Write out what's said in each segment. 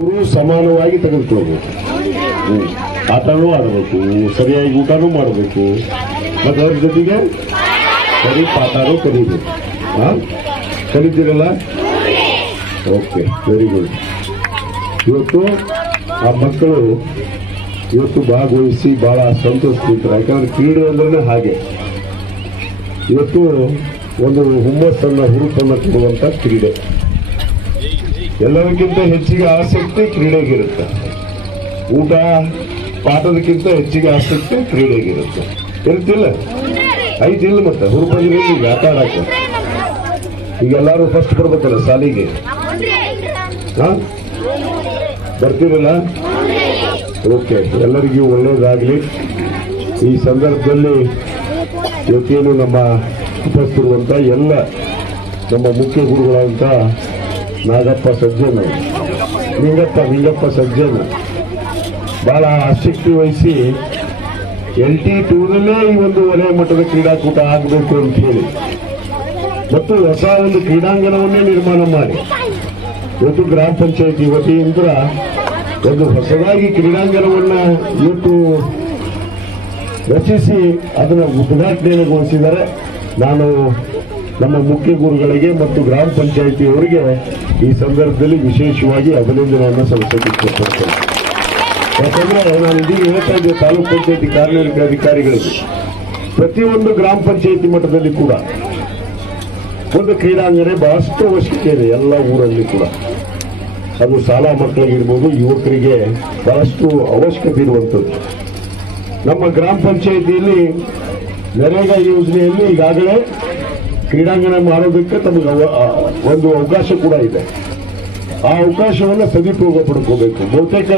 ಮೂರು ಸಮಾನವಾಗಿ ತೆಗೆದುಕೊಳ್ಬೇಕು. ಆಟನೂ ಆಡಬೇಕು, ಸರಿಯಾಗಿ ಊಟನೂ ಮಾಡಬೇಕು. ಮತ್ತು ಅದ್ರ ಜೊತೆಗೆ ಸರಿ ಪಾಠನೂ ಕಲಿಬೇಕು. ಹಾ? ಕಲಿತೀರಲ್ಲ? ಓಕೆ ವೆರಿ ಗುಡ್ ಇವತ್ತು ಆ ಮಕ್ಕಳು ಇವತ್ತು ಭಾಗವಹಿಸಿ ಬಹಳ ಸಂತೋಷಿಸ್ತಾರೆ ಯಾಕಂದ್ರೆ ಕ್ರೀಡೆ ಅಂದ್ರೆ ಹಾಗೆ. ಇವತ್ತು ಒಂದು ಹುಮ್ಮಸ್ಸನ್ನ ಹುರುಪನ್ನು ಕೊಡುವಂಥ ಕ್ರೀಡೆ. ಎಲ್ಲರಿಗಿಂತ ಹೆಚ್ಚಿಗೆ ಆಸಕ್ತಿ ಕ್ರೀಡೆಗಿರುತ್ತೆ. ಊಟ, ಪಾಠದಕ್ಕಿಂತ ಹೆಚ್ಚಿಗೆ ಆಸಕ್ತಿ ಕ್ರೀಡೆಗಿರುತ್ತೆ. ಇರ್ತಿಲ್ಲ? ಐತಿಲ್ಲ ಮತ್ತೆ, ಹುರುಪಲ್ಲಿ ಈಗ ಆಟ ಈಗ ಎಲ್ಲರೂ ಫಸ್ಟ್ ಬರ್ಬೇಕಲ್ಲ ಸಾಲಿಗೆ ಹಾ? ಬರ್ತೀರಲ್ಲ? ಓಕೆ ಎಲ್ಲರಿಗೂ ಒಳ್ಳೇದಾಗಲಿ. ಈ ಸಂದರ್ಭದಲ್ಲಿ ಇವತ್ತೇನು ನಮ್ಮ ಉಪಸ್ಥಿರುವಂತ ಎಲ್ಲ ನಮ್ಮ ಮುಖ್ಯ ಗುರುಗಳಂತ ನಾಗಪ್ಪ ಸಜ್ಜನು ನಿಂಗಪ್ಪ ನಿಂಗಪ್ಪ ಸಜ್ಜನ ಬಹಳ ಆಸಕ್ತಿ ವಹಿಸಿ ಎಲ್ ಟಿ ಟೂರಲ್ಲೇ ಈ ಒಂದು ವಲಯ ಮಟ್ಟದ ಕ್ರೀಡಾಕೂಟ ಆಗಬೇಕು ಅಂತ ಹೇಳಿ. ಮತ್ತು ಹೊಸ ಒಂದು ಕ್ರೀಡಾಂಗಣವನ್ನೇ ನಿರ್ಮಾಣ ಮಾಡಿ. ಇವತ್ತು ಗ್ರಾಮ ಪಂಚಾಯತಿ ವತಿಯಿಂದ ಒಂದು ಹೊಸದಾಗಿ ಕ್ರೀಡಾಂಗಣವನ್ನು ಇವತ್ತು ರಚಿಸಿ ಅದನ್ನು ಉದ್ಘಾಟನೆಗೊಳಿಸಿದ್ದಾರೆ. ನಾನು ನಮ್ಮ ಮುಖ್ಯ ಗುರುಗಳಿಗೆ ಮತ್ತು ಗ್ರಾಮ ಪಂಚಾಯಿತಿಯವರಿಗೆ ಈ ಸಂದರ್ಭದಲ್ಲಿ ವಿಶೇಷವಾಗಿ ಅಭಿನಂದನೆಯನ್ನು ಇಷ್ಟಪಡ್ತೇನೆ ಯಾಕಂದ್ರೆ ನಾನು ಇದೀಗ ಹೇಳ್ತಾ ಇದ್ದೆ, ತಾಲೂಕು ಪಂಚಾಯತಿ ಕಾರ್ಯನಿರ್ವಹಣೆ ಅಧಿಕಾರಿಗಳಿಗೆ. ಪ್ರತಿಯೊಂದು ಗ್ರಾಮ ಪಂಚಾಯಿತಿ ಮಟ್ಟದಲ್ಲಿ ಕೂಡ ಒಂದು ಕ್ರೀಡಾಂಗಣ ಬಹಳಷ್ಟು ಅವಶ್ಯಕತೆ ಇದೆ, ಎಲ್ಲ ಊರಲ್ಲಿ ಕೂಡ. ಅದು ಶಾಲಾ ಮಕ್ಕಳಿಗಿರ್ಬೋದು, ಯುವಕರಿಗೆ ಬಹಳಷ್ಟು ಅವಶ್ಯಕತೆ ಇರುವಂಥದ್ದು. ನಮ್ಮ ಗ್ರಾಮ ಪಂಚಾಯಿತಿಯಲ್ಲಿ ನರೇಗಾ ಯೋಜನೆಯಲ್ಲಿ ಈಗಾಗಲೇ ಕ್ರೀಡಾಂಗಣ ಮಾಡೋದಕ್ಕೆ ತಮಗೆ ಒಂದು ಅವಕಾಶ ಕೂಡ ಇದೆ. ಆ ಅವಕಾಶವನ್ನು ಸದುಪಯೋಗ ಪಡ್ಕೋಬೇಕು. ಬಹುತೇಕ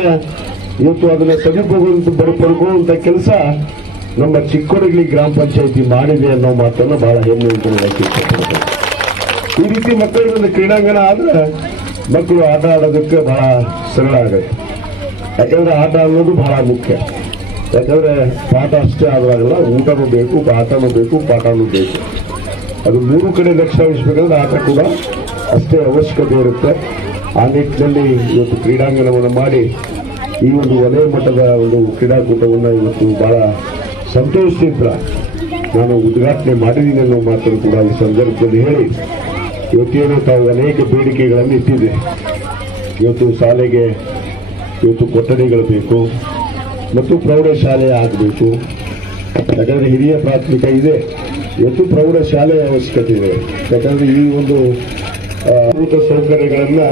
ಇವತ್ತು ಅದನ್ನ ಸದುಪಯೋಗ ಪಡ್- ಪಡ್ಕೊಳ್ಳುವಂತ ಕೆಲಸ ನಮ್ಮ ಚಿಕ್ಕೋಡಗಲಿ ಗ್ರಾಮ ಪಂಚಾಯಿತಿ ಮಾಡಿದೆ ಅನ್ನೋ ಮಾತನ್ನ ಬಹಳ ಹೆಮ್ಮೆ ಅಂತ ಈ ರೀತಿ ಮಕ್ಕಳಿಗೆ ಒಂದು ಕ್ರೀಡಾಂಗಣ ಆದ್ರೆ ಮಕ್ಕಳು ಆಟ ಆಡೋದಕ್ಕೆ ಬಹಳ ಸರಳ ಆಗುತ್ತೆ. ಯಾಕಂದ್ರೆ ಆಟ ಅನ್ನೋದು ಬಹಳ ಮುಖ್ಯ. ಯಾಕಂದ್ರೆ ಪಾಠ ಅಷ್ಟೇ ಆದ್ರಾಗಲ್ಲ ಊಟನೂ ಬೇಕು ಆಟನೂ ಬೇಕು, ಪಾಠನೂ ಬೇಕು. ಅದು ಮೂರು ಕಡೆ ಲಕ್ಷ ವಹಿಸ್ಬೇಕಂದ್ರೆ ಆಟ ಕೂಡ ಅಷ್ಟೇ ಅವಶ್ಯಕತೆ ಇರುತ್ತೆ. ಆ ನಿಟ್ಟಿನಲ್ಲಿ ಇವತ್ತು ಕ್ರೀಡಾಂಗಣವನ್ನು ಮಾಡಿ ಈ ಒಂದು ವಲಯ ಮಟ್ಟದ ಒಂದು ಕ್ರೀಡಾಕೂಟವನ್ನು ಇವತ್ತು ಬಹಳ ಸಂತೋಷದಿಂದ ನಾನು ಉದ್ಘಾಟನೆ ಮಾಡಿದ್ದೀನಿ ಅನ್ನೋ ಮಾತನ್ನು ಕೂಡ ಈ ಸಂದರ್ಭದಲ್ಲಿ ಹೇಳಿ, ಇವತ್ತೇನು ತಾವು ಅನೇಕ ಬೇಡಿಕೆಗಳನ್ನು ಇಟ್ಟಿದೆ. ಇವತ್ತು ಶಾಲೆಗೆ ಇವತ್ತು ಕೊಠಡಿಗಳು ಬೇಕು ಮತ್ತು ಪ್ರೌಢಶಾಲೆ ಆಗಬೇಕು. ಯಾಕಂದರೆ ಹಿರಿಯ ಪ್ರಾಥಮಿಕ ಇದೆ. ಇವತ್ತು ಪ್ರೌಢಶಾಲೆ ಅವಶ್ಯಕತೆ ಇದೆ. ಯಾಕಂದ್ರೆ ಈ ಒಂದು ಮೂಲ ಸೌಕರ್ಯಗಳನ್ನ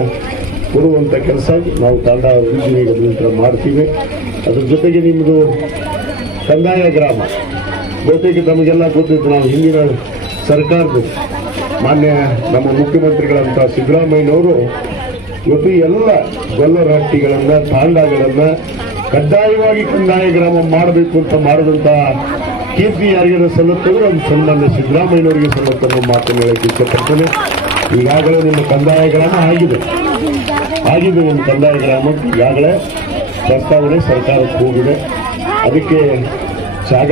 ಕೊಡುವಂತ ಕೆಲಸ ನಾವು ತಾಂಡ ಅಭಿವೃದ್ಧಿ ಮಾಡ್ತೀವಿ. ಅದ್ರ ಜೊತೆಗೆ ನಿಮ್ಮದು ಕಂದಾಯ ಗ್ರಾಮ. ಜೊತೆಗೆ ತಮಗೆಲ್ಲ ಗೊತ್ತಿತ್ತು, ನಾವು ಹಿಂದಿನ ಸರ್ಕಾರದ ಮಾನ್ಯ ನಮ್ಮ ಮುಖ್ಯಮಂತ್ರಿಗಳಂತ ಸಿದ್ದರಾಮಯ್ಯನವರು ಇವತ್ತು ಎಲ್ಲ ಗೊಲ್ಲರ ಹಟ್ಟಿಗಳನ್ನ, ತಾಂಡಗಳನ್ನ ಕಡ್ಡಾಯವಾಗಿ ಕಂದಾಯ ಗ್ರಾಮ ಮಾಡಬೇಕು ಅಂತ ಮಾಡಿದಂತ ಕೀರ್ತಿ ಯಾರಿಗಾರ ಸಲ್ಲತ್ತಂದ್ರೆ ಅದು ಸನ್ಮಾನ್ಯ ಸಿದ್ದರಾಮಯ್ಯನವರಿಗೆ ಸಲ್ಲತ್ತನ್ನೋ ಮಾತನ್ನು ಹೇಳಕ್ಕೆ ಇಷ್ಟಪಡ್ತೇನೆ. ಈಗಾಗಲೇ ನಿಮ್ಮ ಕಂದಾಯ ಗ್ರಾಮ ಆಗಿದೆ. ಆಗಿದೆ ನಿಮ್ಮ ಕಂದಾಯ ಗ್ರಾಮ. ಈಗಾಗಲೇ ಪ್ರಸ್ತಾವನೆ ಸರ್ಕಾರಕ್ಕೆ ಹೋಗಿದೆ. ಅದಕ್ಕೆ ಜಾಗ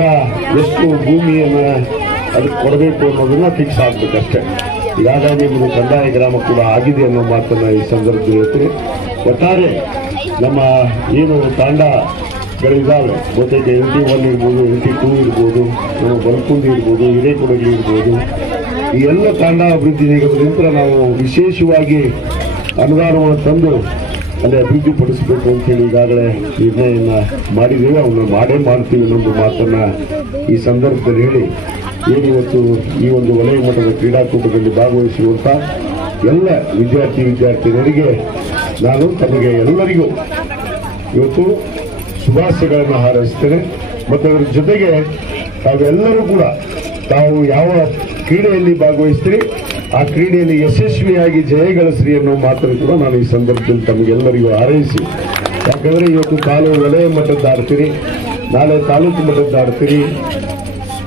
ಎಷ್ಟು ಭೂಮಿಯನ್ನು ಅದಕ್ಕೆ ಕೊಡಬೇಕು ಅನ್ನೋದನ್ನ ಫಿಕ್ಸ್ ಆಗ್ಬೇಕಷ್ಟೇ. ಈಗಾಗಲೇ ನಿಮ್ಮದು ಕಂದಾಯ ಗ್ರಾಮ ಕೂಡ ಆಗಿದೆ ಅನ್ನೋ ಮಾತನ್ನು ಈ ಸಂದರ್ಭದಲ್ಲಿ ಹೇಳ್ತೀನಿ. ಒಟ್ಟಾರೆ ನಮ್ಮ ಏನು ತಾಂಡಗಳಿದ್ದಾವೆ ಮತ್ತೆ ಎಲ್ ಒನ್ ಇರ್ಬೋದು ಎಂಟಿ ಟಿ ಇರ್ಬೋದು ಬಲಕುಂದಿ ಇರ್ಬೋದು ಹಿರೇಕೊಡಗಿ ಇರ್ಬೋದು. ಈ ಎಲ್ಲ ತಾಂಡ ಅಭಿವೃದ್ಧಿ ನಿಗಮದಿಂದ ನಾವು ವಿಶೇಷವಾಗಿ ಅನುದಾನವನ್ನು ತಂದು ಅಲ್ಲಿ ಅಭಿವೃದ್ಧಿ ಪಡಿಸಬೇಕು ಅಂತೇಳಿ ಈಗಾಗಲೇ ನಿರ್ಣಯನ ಮಾಡಿದ್ದೇವೆ. ಅವನ್ನ ಮಾಡೇ ಮಾಡ್ತೀವಿ ಅನ್ನೋದು ಮಾತನ್ನ ಈ ಸಂದರ್ಭದಲ್ಲಿ ಹೇಳಿ. ಏನಿವತ್ತು ಈ ಒಂದು ವಲಯ ಮಟ್ಟದ ಕ್ರೀಡಾಕೂಟದಲ್ಲಿ ಭಾಗವಹಿಸುವಂತ ಎಲ್ಲ ವಿದ್ಯಾರ್ಥಿ ವಿದ್ಯಾರ್ಥಿನಿಯರಿಗೆ ನಾನು ತಮಗೆ ಎಲ್ಲರಿಗೂ ಇವತ್ತು ಶುಭಾಶಯಗಳನ್ನು ಹಾರೈಸ್ತೇನೆ. ಮತ್ತು ಅದರ ಜೊತೆಗೆ ತಾವೆಲ್ಲರೂ ಕೂಡ ತಾವು ಯಾವ ಕ್ರೀಡೆಯಲ್ಲಿ ಭಾಗವಹಿಸ್ತೀರಿ, ಆ ಕ್ರೀಡೆಯಲ್ಲಿ ಯಶಸ್ವಿಯಾಗಿ ಜಯಗಳಿಸ್ರಿ ಅನ್ನೋ ಮಾತನ್ನು ಕೂಡ ನಾನು ಈ ಸಂದರ್ಭದಲ್ಲಿ ತಮಗೆಲ್ಲರಿಗೂ ಹಾರೈಸಿ. ಯಾಕಂದರೆ ಇವತ್ತು ತಾಲೂಕು ವಲಯ ಮಟ್ಟದ ಆಡ್ತೀರಿ, ನಾಳೆ ತಾಲೂಕು ಮಟ್ಟದ್ದು ಆಡ್ತೀರಿ,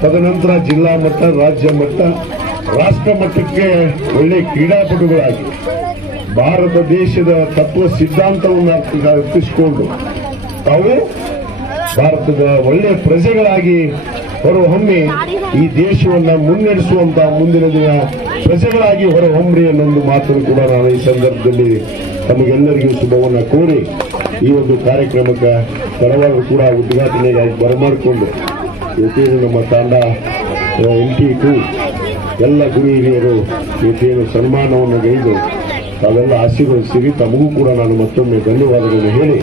ತದನಂತರ ಜಿಲ್ಲಾ ಮಟ್ಟ, ರಾಜ್ಯ ಮಟ್ಟ, ರಾಷ್ಟ್ರ ಮಟ್ಟಕ್ಕೆ ಒಳ್ಳೆ ಕ್ರೀಡಾಪಟುಗಳಾಗಿ, ಭಾರತ ದೇಶದ ತತ್ವ ಸಿದ್ಧಾಂತವನ್ನು ಅರ್ಥ- ಅರ್ಥಿಸಿಕೊಂಡು ತಾವು ಭಾರತದ ಒಳ್ಳೆಯ ಪ್ರಜೆಗಳಾಗಿ ಹೊರಹೊಮ್ಮಿ ಈ ದೇಶವನ್ನ ಮುನ್ನಡೆಸುವಂತ ಮುಂದಿನ ದಿನ ಪ್ರಜೆಗಳಾಗಿ ಹೊರಹೊಮ್ಮಿ ಅನ್ನೊಂದು ಮಾತನ್ನು ಕೂಡ ನಾನು ಈ ಸಂದರ್ಭದಲ್ಲಿ ತಮಗೆಲ್ಲರಿಗೂ ಶುಭವನ್ನು ಕೋರಿ ಈ ಒಂದು ಕಾರ್ಯಕ್ರಮಕ್ಕೆ ತಡವಾರು ಕೂಡ ಉದ್ಘಾಟನೆಗಾಗಿ ಬರಮಾಡಿಕೊಂಡು ಇವತ್ತೇನು ನಮ್ಮ ತಾಂಡ ಎನ್ ಟಿ ಟು ಎಲ್ಲ ಗುರು ಹಿರಿಯರು ಇವತ್ತೇನು ಸನ್ಮಾನವನ್ನು ಗೈದು ತಾವೆಲ್ಲ ಆಶೀರ್ವದಿಸಿರಿ. ತಮಗೂ ಕೂಡ ನಾನು ಮತ್ತೊಮ್ಮೆ ಧನ್ಯವಾದಗಳನ್ನು ಹೇಳಿ.